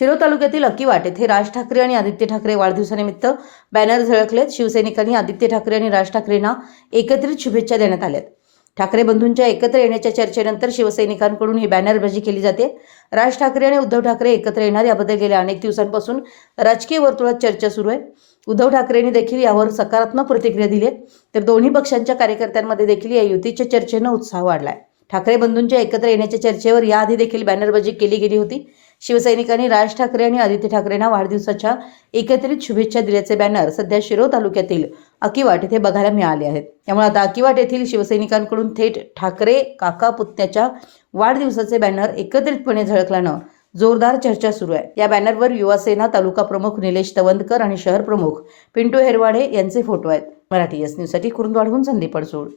शिरो तालुक्यातील अकिवाट येथे राज ठाकरे आणि आदित्य ठाकरे वाढदिवसानिमित्त बॅनर झळकलेत. शिवसैनिकांनी आदित्य ठाकरे आणि राज ठाकरेंना एकत्रित शुभेच्छा देण्यात आल्यात. ठाकरे बंधूंच्या एकत्र येण्याच्या चर्चेनंतर शिवसैनिकांकडून ही बॅनरबाजी केली जाते. राज ठाकरे आणि उद्धव ठाकरे एकत्र येणार याबद्दल गेल्या अनेक दिवसांपासून राजकीय वर्तुळात चर्चा सुरू आहे. उद्धव ठाकरेंनी देखील यावर सकारात्मक प्रतिक्रिया दिली आहे. तर दोन्ही पक्षांच्या कार्यकर्त्यांमध्ये देखील या युतीच्या चर्चेनं उत्साह वाढलाय. ठाकरे बंधूंच्या एकत्र येण्याच्या चर्चेवर याआधी देखील बॅनरबाजी केली गेली होती. शिवसैनिकांनी राज ठाकरे आणि आदित्य ठाकरेंना वाढदिवसाच्या एकत्रित शुभेच्छा दिल्याचे बॅनर सध्या शिरो तालुक्यातील अकिवाट येथे बघायला मिळाले आहेत. त्यामुळे आता अकिवाट येथील शिवसैनिकांकडून थेट ठाकरे काका पुतण्याच्या वाढदिवसाचे बॅनर एकत्रितपणे झळकल्यानं जोरदार चर्चा सुरू आहे. या बॅनरवर युवासेना तालुका प्रमुख निलेश तवंदकर आणि शहर प्रमुख पिंटू हेरवाडे यांचे फोटो आहेत. मराठी एस न्यूजसाठी कुरुंदवाडहून संदीप अडसूळ.